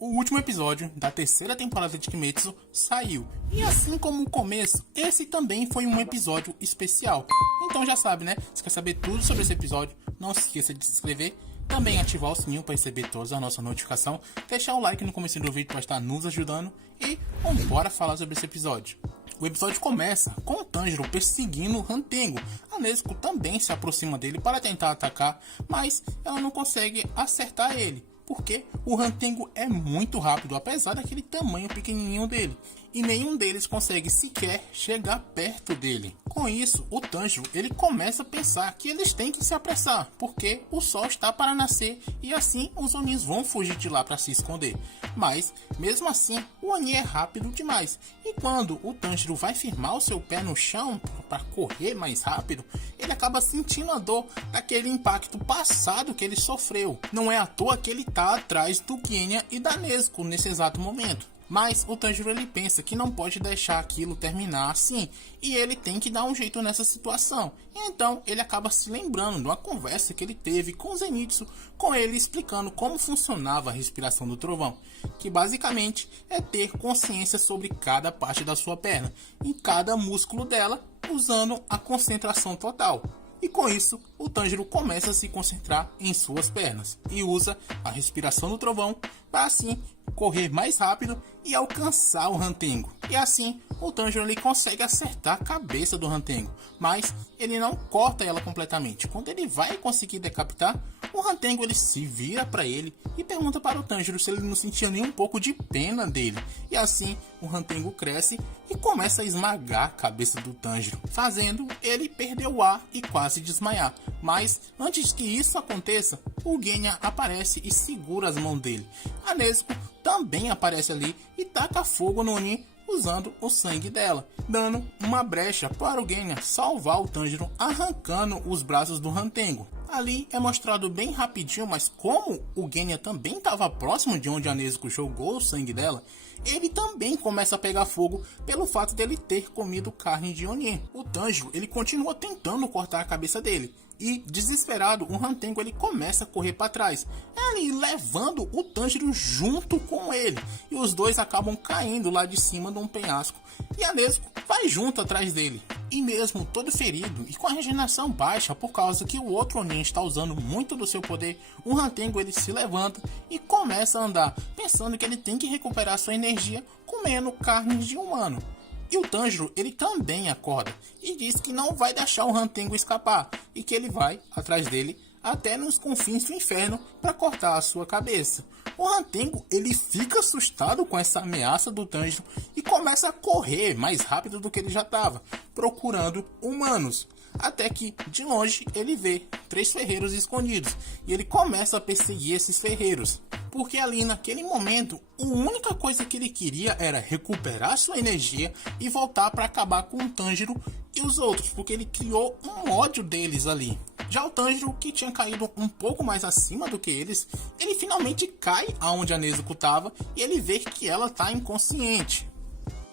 O último episódio da terceira temporada de Kimetsu saiu, e assim como o começo, esse também foi um episódio especial. Então já sabe, né? Se quer saber tudo sobre esse episódio, não se esqueça de se inscrever, também ativar o sininho para receber todas as nossas notificações, deixar o like no começo do vídeo para estar nos ajudando e bora falar sobre esse episódio. O episódio começa com o Tanjiro perseguindo o Hantengo. A Nezuko também se aproxima dele para tentar atacar, mas ela não consegue acertar ele, porque o Hantengo é muito rápido, apesar daquele tamanho pequenininho dele, e nenhum deles consegue sequer chegar perto dele. Com isso, o Tanjiro ele começa a pensar que eles têm que se apressar, porque o sol está para nascer e assim os Onins vão fugir de lá para se esconder. Mas, mesmo assim, o Oni é rápido demais, e quando o Tanjiro vai firmar o seu pé no chão para correr mais rápido, ele acaba sentindo a dor daquele impacto passado que ele sofreu. Não é à toa que ele está atrás do Genya e da Nezuko nesse exato momento. Mas o Tanjiro ele pensa que não pode deixar aquilo terminar assim, e ele tem que dar um jeito nessa situação. Então ele acaba se lembrando de uma conversa que ele teve com Zenitsu, com ele explicando como funcionava a respiração do trovão, que basicamente é ter consciência sobre cada parte da sua perna, em cada músculo dela, usando a concentração total. E com isso, o Tanjiro começa a se concentrar em suas pernas e usa a respiração do trovão para assim correr mais rápido e alcançar o Hantengo. E assim, o Tanjiro ele consegue acertar a cabeça do Hantengo, mas ele não corta ela completamente. Quando ele vai conseguir decapitar, o Hantengo ele se vira para ele e pergunta para o Tanjiro se ele não sentia nem um pouco de pena dele. E assim, o Hantengo cresce e começa a esmagar a cabeça do Tanjiro, fazendo ele perder o ar e quase desmaiar. Mas antes que isso aconteça, o Genya aparece e segura as mãos dele. A Nezuko também aparece ali e taca fogo no Oni usando o sangue dela, dando uma brecha para o Genya salvar o Tanjiro, arrancando os braços do Hantengo. Ali é mostrado bem rapidinho, mas como o Genya também estava próximo de onde a Nezuko jogou o sangue dela, ele também começa a pegar fogo pelo fato dele ter comido carne de Oni. O Tanjiro ele continua tentando cortar a cabeça dele, e desesperado o Hantengo ele começa a correr para trás, ele levando o Tanjiro junto com ele, e os dois acabam caindo lá de cima de um penhasco, e a Nezuko vai junto atrás dele. E mesmo todo ferido e com a regeneração baixa por causa que o outro Oni está usando muito do seu poder, o Hantengo ele se levanta e começa a andar, pensando que ele tem que recuperar sua energia comendo carnes de humano. E o Tanjiro ele também acorda e diz que não vai deixar o Hantengo escapar e que ele vai atrás dele até nos confins do inferno para cortar a sua cabeça. O Hantengo ele fica assustado com essa ameaça do Tanjiro e começa a correr mais rápido do que ele já estava, procurando humanos. Até que, de longe, ele vê 3 ferreiros escondidos e ele começa a perseguir esses ferreiros. Porque ali naquele momento, a única coisa que ele queria era recuperar sua energia e voltar para acabar com o Tanjiro e os outros, porque ele criou um ódio deles ali. Já o Tanjiro, que tinha caído um pouco mais acima do que eles, ele finalmente cai aonde a Nezuko estava e ele vê que ela está inconsciente.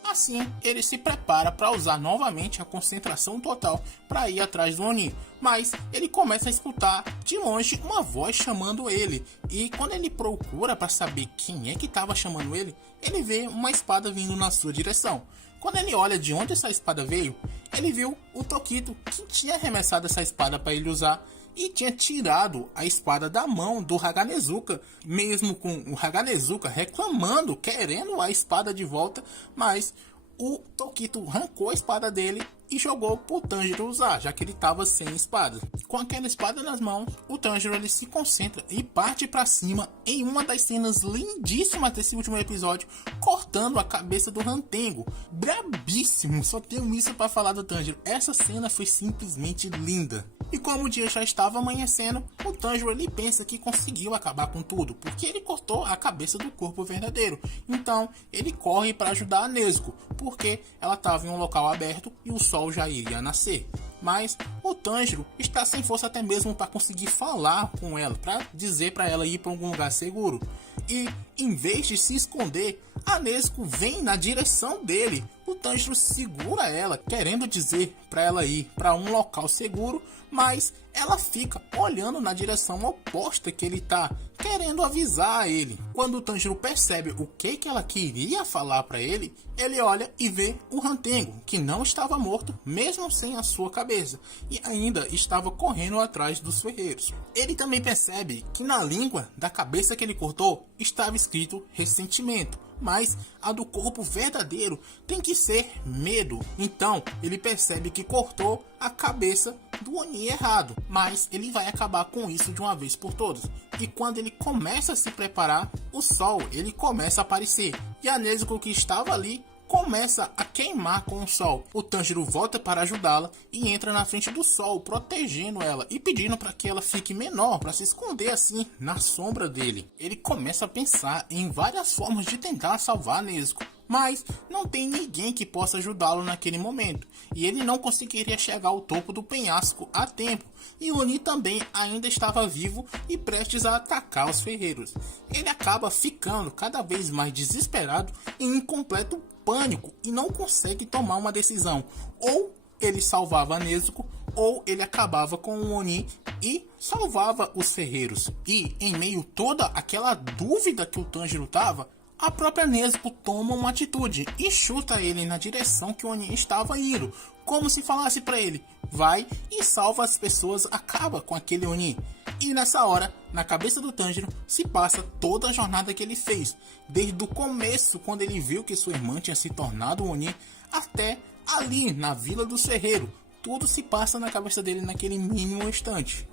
Assim, ele se prepara para usar novamente a concentração total para ir atrás do Oni, mas ele começa a escutar de longe uma voz chamando ele, e quando ele procura para saber quem é que estava chamando ele, ele vê uma espada vindo na sua direção. Quando ele olha de onde essa espada veio, ele viu o Tokito, que tinha arremessado essa espada para ele usar e tinha tirado a espada da mão do Haganezuka, mesmo com o Haganezuka reclamando, querendo a espada de volta, mas o Tokito arrancou a espada dele e jogou pro Tanjiro usar, já que ele estava sem espada. Com aquela espada nas mãos, o Tanjiro ele se concentra e parte para cima em uma das cenas lindíssimas desse último episódio, cortando a cabeça do Hantengo. Brabíssimo, só tenho isso para falar do Tanjiro. Essa cena foi simplesmente linda. E como o dia já estava amanhecendo, o Tanjiro ele pensa que conseguiu acabar com tudo, porque ele cortou a cabeça do corpo verdadeiro. Então ele corre para ajudar a Nezuko, porque ela estava em um local aberto e o sol já iria nascer. Mas o Tanjiro está sem força até mesmo para conseguir falar com ela, para dizer para ela ir para algum lugar seguro. E em vez de se esconder, a Nezuko vem na direção dele. O Tanjiro segura ela, querendo dizer para ela ir para um local seguro, mas ela fica olhando na direção oposta que ele tá, querendo avisar ele. Quando o Tanjiro percebe o que ela queria falar para ele, ele olha e vê o Rantengo, que não estava morto, mesmo sem a sua cabeça, e ainda estava correndo atrás dos ferreiros. Ele também percebe que na língua da cabeça que ele cortou estava escrito ressentimento, mas a do corpo verdadeiro tem que ser medo. Então ele percebe que cortou a cabeça do Oni errado, mas ele vai acabar com isso de uma vez por todas. E quando ele começa a se preparar, o sol ele começa a aparecer, e a Nezuko que estava ali começa a queimar com o sol. O Tanjiro volta para ajudá-la e entra na frente do sol, protegendo ela e pedindo para que ela fique menor, para se esconder assim na sombra dele. Ele começa a pensar em várias formas de tentar salvar a Nezuko, mas não tem ninguém que possa ajudá-lo naquele momento, e ele não conseguiria chegar ao topo do penhasco a tempo, e o Oni também ainda estava vivo e prestes a atacar os ferreiros. Ele acaba ficando cada vez mais desesperado e em completo pânico e não consegue tomar uma decisão. Ou ele salvava a Nezuko, ou ele acabava com o Oni e salvava os ferreiros. E em meio toda aquela dúvida que o Tanjiro tava, a própria Nezuko toma uma atitude e chuta ele na direção que o Oni estava indo, como se falasse para ele: vai e salva as pessoas, acaba com aquele Oni. E nessa hora, na cabeça do Tanjiro, se passa toda a jornada que ele fez, desde o começo, quando ele viu que sua irmã tinha se tornado um Oni, até ali na Vila do Ferreiro. Tudo se passa na cabeça dele naquele mínimo instante.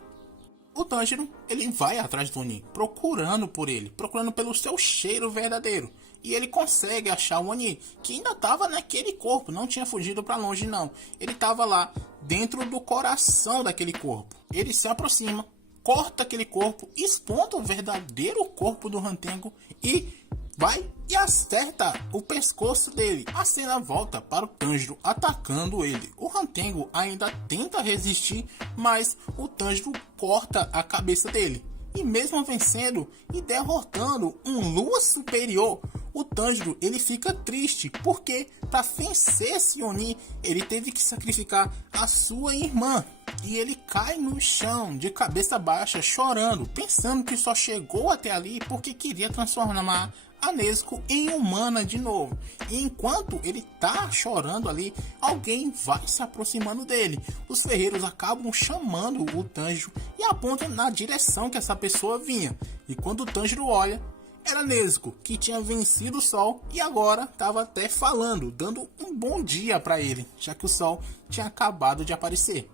O Tanjiro, ele vai atrás do Oni, procurando por ele, procurando pelo seu cheiro verdadeiro. E ele consegue achar o Oni, que ainda estava naquele corpo, não tinha fugido para longe não. Ele estava lá, dentro do coração daquele corpo. Ele se aproxima, corta aquele corpo, expondo o verdadeiro corpo do Rantengo e vai e acerta o pescoço dele. A cena volta para o Tanjiro atacando ele. O Rantengo ainda tenta resistir, mas o Tanjiro corta a cabeça dele. E mesmo vencendo e derrotando um Lua superior, o Tanjiro ele fica triste, porque para vencer esse Oni, ele teve que sacrificar a sua irmã. E ele cai no chão, de cabeça baixa, chorando, pensando que só chegou até ali porque queria transformar a Nezuko em humana de novo. E enquanto ele tá chorando ali, alguém vai se aproximando dele. Os ferreiros acabam chamando o Tanjiro e apontam na direção que essa pessoa vinha. E quando o Tanjiro olha, era Nezuko, que tinha vencido o sol e agora estava até falando, dando um bom dia para ele, já que o sol tinha acabado de aparecer.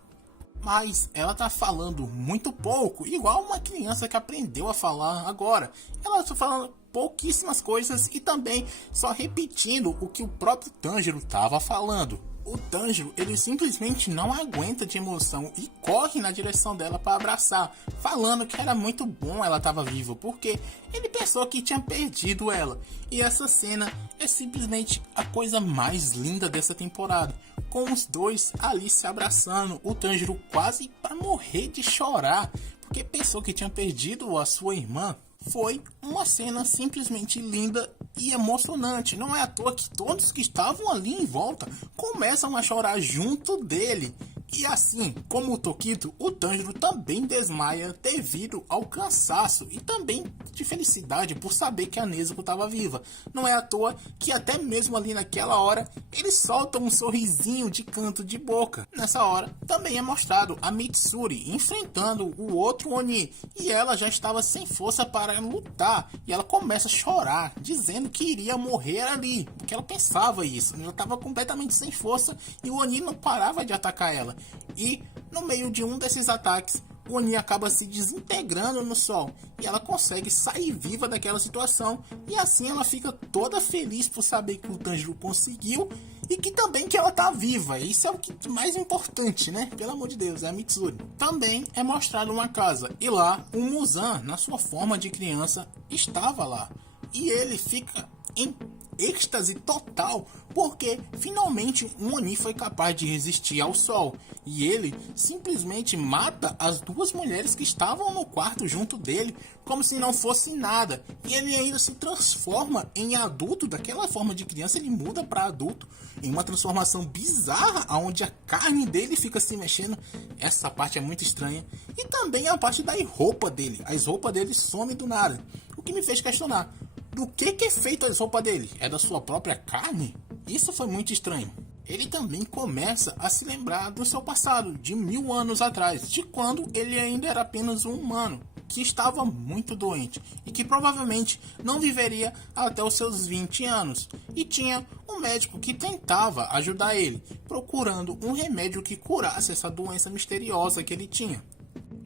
Mas ela tá falando muito pouco, igual uma criança que aprendeu a falar agora. Ela tá falando pouquíssimas coisas e também só repetindo o que o próprio Tanjiro estava falando. O Tanjiro, ele simplesmente não aguenta de emoção e corre na direção dela para abraçar, falando que era muito bom ela estava viva, porque ele pensou que tinha perdido ela. E essa cena é simplesmente a coisa mais linda dessa temporada, com os dois ali se abraçando, o Tanjiro quase para morrer de chorar, porque pensou que tinha perdido a sua irmã. Foi uma cena simplesmente linda e emocionante. Não é à toa que todos que estavam ali em volta começam a chorar junto dele. E assim como o Tokito, o Tanjiro também desmaia devido ao cansaço e também de felicidade por saber que a Nezuko estava viva. Não é à toa que até mesmo ali naquela hora ele solta um sorrisinho de canto de boca. Nessa hora também é mostrado a Mitsuri enfrentando o outro Oni e ela já estava sem força para lutar e ela começa a chorar, dizendo que iria morrer ali, porque ela pensava isso. Ela estava completamente sem força e o Oni não parava de atacar ela. E no meio de um desses ataques, o Oni acaba se desintegrando no sol e ela consegue sair viva daquela situação, e assim ela fica toda feliz por saber que o Tanjiro conseguiu e que também que ela tá viva. Isso é o que mais importante, né? Pelo amor de Deus, é a Mitsuri. Também é mostrado uma casa e lá o Muzan, na sua forma de criança, estava lá e ele fica em êxtase total, porque finalmente um Oni foi capaz de resistir ao sol, e ele simplesmente mata as duas mulheres que estavam no quarto junto dele, como se não fosse nada, e ele ainda se transforma em adulto. Daquela forma de criança ele muda para adulto, em uma transformação bizarra, onde a carne dele fica se mexendo. Essa parte é muito estranha, e também a parte da roupa dele, as roupas dele somem do nada, o que me fez questionar, do que é feito as roupas dele? É da sua própria carne? Isso foi muito estranho. Ele também começa a se lembrar do seu passado, de 1000 anos atrás, de quando ele ainda era apenas um humano, que estava muito doente e que provavelmente não viveria até os seus 20 anos. E tinha um médico que tentava ajudar ele, procurando um remédio que curasse essa doença misteriosa que ele tinha.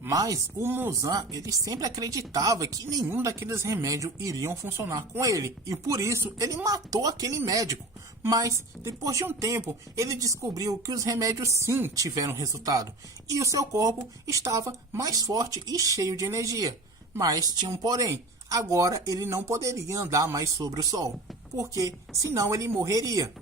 Mas o Muzan, ele sempre acreditava que nenhum daqueles remédios iriam funcionar com ele, e por isso ele matou aquele médico. Mas depois de um tempo, ele descobriu que os remédios sim tiveram resultado, e o seu corpo estava mais forte e cheio de energia. Mas tinha um porém, agora ele não poderia andar mais sobre o sol, porque senão ele morreria.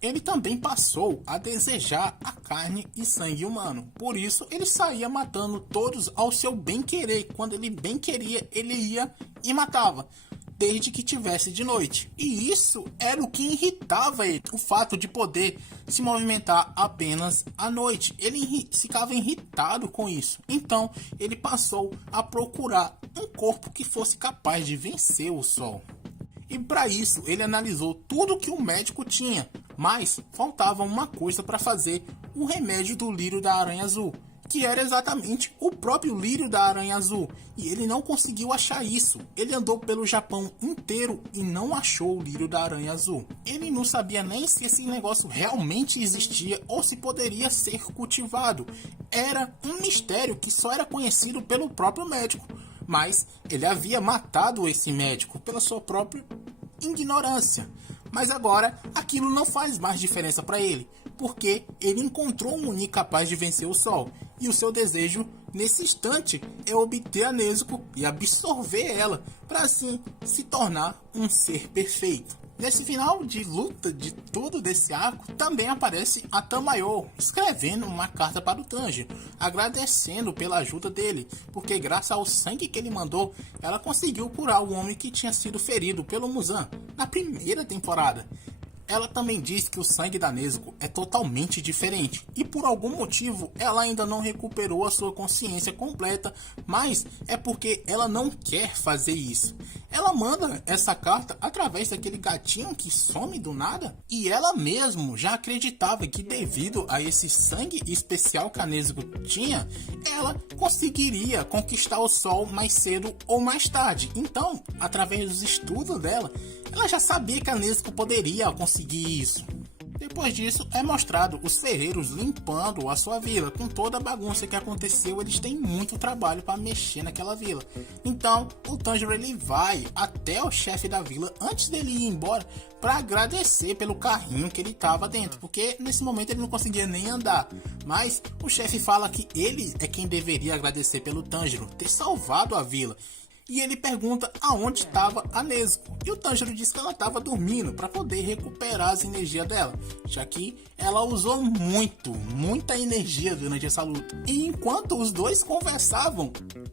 Ele também passou a desejar a carne e sangue humano. Por isso, ele saía matando todos ao seu bem-querer. Quando ele bem queria, ele ia e matava, desde que tivesse de noite. E isso era o que irritava ele, o fato de poder se movimentar apenas à noite. Ele ficava irritado com isso. Então, ele passou a procurar um corpo que fosse capaz de vencer o sol. E para isso, ele analisou tudo que o médico tinha, mas faltava uma coisa para fazer o remédio do lírio da aranha azul, que era exatamente o próprio lírio da aranha azul, e ele não conseguiu achar isso. Ele andou pelo Japão inteiro e não achou o lírio da aranha azul. Ele não sabia nem se esse negócio realmente existia ou se poderia ser cultivado. Era um mistério que só era conhecido pelo próprio médico. Mas ele havia matado esse médico pela sua própria ignorância. Mas agora aquilo não faz mais diferença para ele, porque ele encontrou um Oni capaz de vencer o sol, e o seu desejo nesse instante é obter a Nezuko e absorver ela, para assim se tornar um ser perfeito. Nesse final de luta de tudo desse arco, também aparece a Tamayo escrevendo uma carta para o Tanjiro, agradecendo pela ajuda dele, porque graças ao sangue que ele mandou, ela conseguiu curar o homem que tinha sido ferido pelo Muzan na primeira temporada. Ela também diz que o sangue da Nezuko é totalmente diferente e por algum motivo ela ainda não recuperou a sua consciência completa, mas é porque ela não quer fazer isso. Ela manda essa carta através daquele gatinho que some do nada, e ela mesmo já acreditava que devido a esse sangue especial que a Nezuko tinha, ela conseguiria conquistar o sol mais cedo ou mais tarde. Então, através dos estudos dela, ela já sabia que a Nezuko poderia conseguir isso. Depois disso, é mostrado os ferreiros limpando a sua vila. Com toda a bagunça que aconteceu, eles têm muito trabalho para mexer naquela vila. Então, o Tanjiro ele vai até o chefe da vila antes dele ir embora para agradecer pelo carrinho que ele estava dentro, porque nesse momento ele não conseguia nem andar. Mas o chefe fala que ele é quem deveria agradecer pelo Tanjiro ter salvado a vila. E ele pergunta aonde estava a Nezuko. E o Tanjiro diz que ela estava dormindo para poder recuperar as energias dela, já que ela usou muita energia durante essa luta. E enquanto os dois conversavam,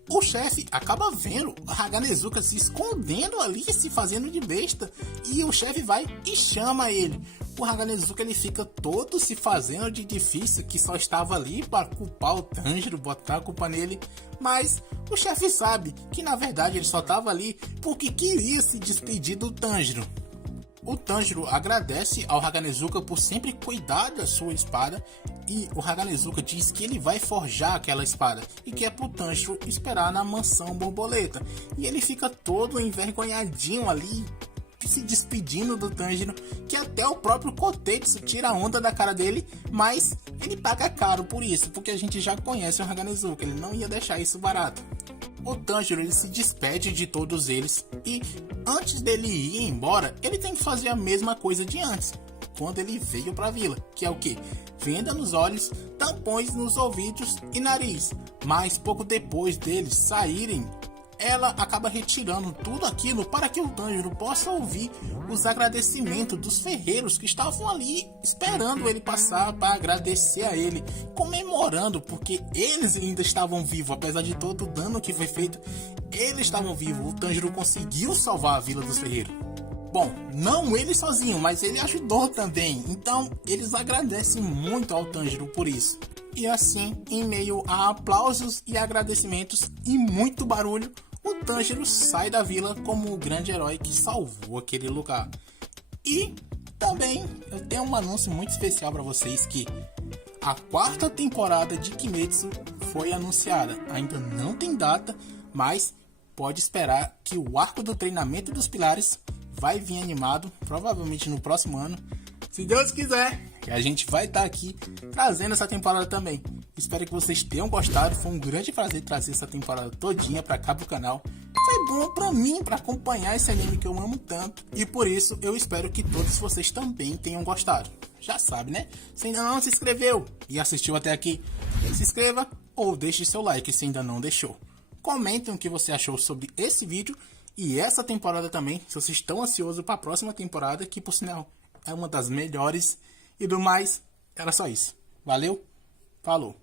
o chefe acaba vendo a Haganezuka se escondendo ali, se fazendo de besta. E o chefe vai e chama ele. O Haganezuka ele fica todo se fazendo de difícil, que só estava ali para culpar o Tanjiro, botar a culpa nele. Mas o chefe sabe que na verdade ele só estava ali porque queria se despedir do Tanjiro. O Tanjiro agradece ao Haganezuka por sempre cuidar da sua espada, e o Haganezuka diz que ele vai forjar aquela espada e que é pro Tanjiro esperar na mansão borboleta. E ele fica todo envergonhadinho ali, se despedindo do Tanjiro, que até o próprio Kotetsu tira a onda da cara dele, mas ele paga caro por isso, porque a gente já conhece o Haganezuka, ele não ia deixar isso barato. O Tanjiro ele se despede de todos eles e antes dele ir embora, ele tem que fazer a mesma coisa de antes, quando ele veio para a vila, que é o que? Venda nos olhos, tampões nos ouvidos e nariz. Mas pouco depois deles saírem ela acaba retirando tudo aquilo para que o Tanjiro possa ouvir os agradecimentos dos ferreiros que estavam ali esperando ele passar para agradecer a ele, comemorando, porque eles ainda estavam vivos, apesar de todo o dano que foi feito, eles estavam vivos. O Tanjiro conseguiu salvar a vila dos ferreiros. Bom, não ele sozinho, mas ele ajudou também, então eles agradecem muito ao Tanjiro por isso. E assim, em meio a aplausos e agradecimentos e muito barulho, o Tanjiro sai da vila como o grande herói que salvou aquele lugar. E também eu tenho um anúncio muito especial para vocês, que a 4ª temporada de Kimetsu foi anunciada. Ainda não tem data, mas pode esperar que o arco do treinamento dos pilares vai vir animado, provavelmente no próximo ano. Se Deus quiser, a gente vai estar aqui trazendo essa temporada também. Espero que vocês tenham gostado. Foi um grande prazer trazer essa temporada todinha pra cá pro canal. Foi bom pra mim, pra acompanhar esse anime que eu amo tanto. E por isso eu espero que todos vocês também tenham gostado. Já sabe, né? Se ainda não se inscreveu e assistiu até aqui, se inscreva ou deixe seu like se ainda não deixou. Comentem o que você achou sobre esse vídeo e essa temporada também, se vocês estão ansiosos para a próxima temporada, que por sinal é uma das melhores. E do mais, era só isso. Valeu, falou!